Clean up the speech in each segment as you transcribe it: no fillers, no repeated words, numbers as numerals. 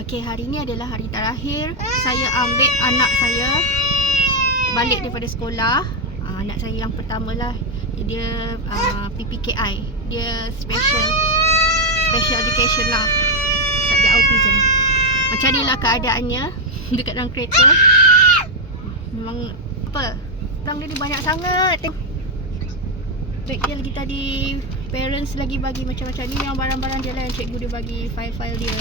Okey, hari ni adalah hari terakhir saya ambil anak saya balik daripada sekolah. Anak saya yang pertama lah. Dia PPKI. Dia special education lah. Sebab dia autism. Macam ni lah keadaannya dekat dalam kereta. Memang apa? Orang dia ni banyak sangat. Baik dia lagi tadi parents lagi bagi macam-macam ni yang barang-barang dia lah yang cikgu dia bagi file-file dia.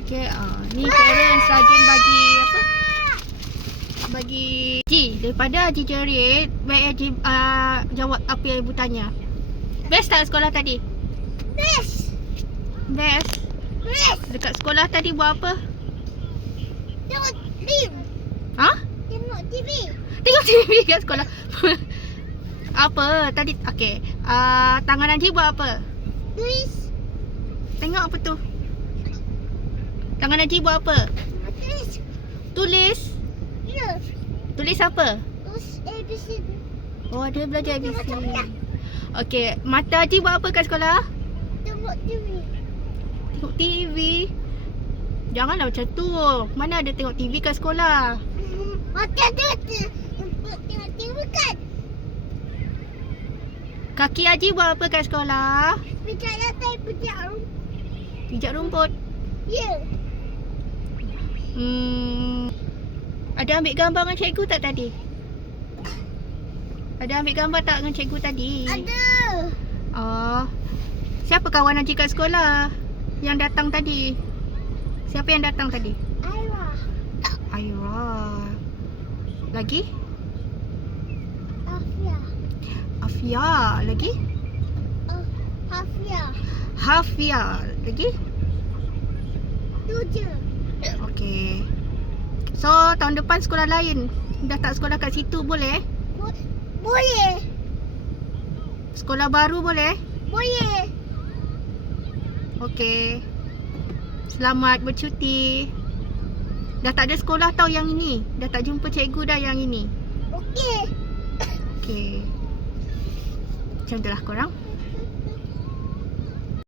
Okay, ni parents rajin bagi apa? Bagi Haji. Daripada Haji Jerit, baik Haji jawab apa yang ibu tanya. Best tak sekolah tadi? Best. Best? Best. Dekat sekolah tadi buat apa? Tengok film. Ha? Tengok TV. Tengok TV kat sekolah. Apa? Tadi, okay. Tangan Haji buat apa? Tulis. Tengok apa tu? Tangan Haji buat apa? Tulis. Tulis? Ya. Tulis apa? Tulis ABC. Oh, dia belajar ABC. Okay, mata Haji buat apa kat sekolah? Tengok TV. Tengok TV. Janganlah macam tu. Mana ada tengok TV kat sekolah? Macam tu. Tengok TV kan? Kaki Haji buat apa kat sekolah? Pijak lantai, pijak rumput. Pijak rumput. Ya. Ada ambil gambar dengan cikgu tak tadi? Ada ambil gambar tak dengan cikgu tadi? Ada. Oh. Siapa kawan Haji kat sekolah yang datang tadi? Siapa yang datang tadi? Aira. Aira. Lagi? Afia. Afia. Lagi? Hafia. Hafia. Lagi? Tujuh. Okey. So, tahun depan sekolah lain. Dah tak sekolah kat situ boleh? Boleh. Sekolah baru boleh? Boleh. Okey. Selamat bercuti. Dah tak ada sekolah tau yang ini. Dah tak jumpa cikgu dah yang ini. Okey. Okey. Macam itulah korang.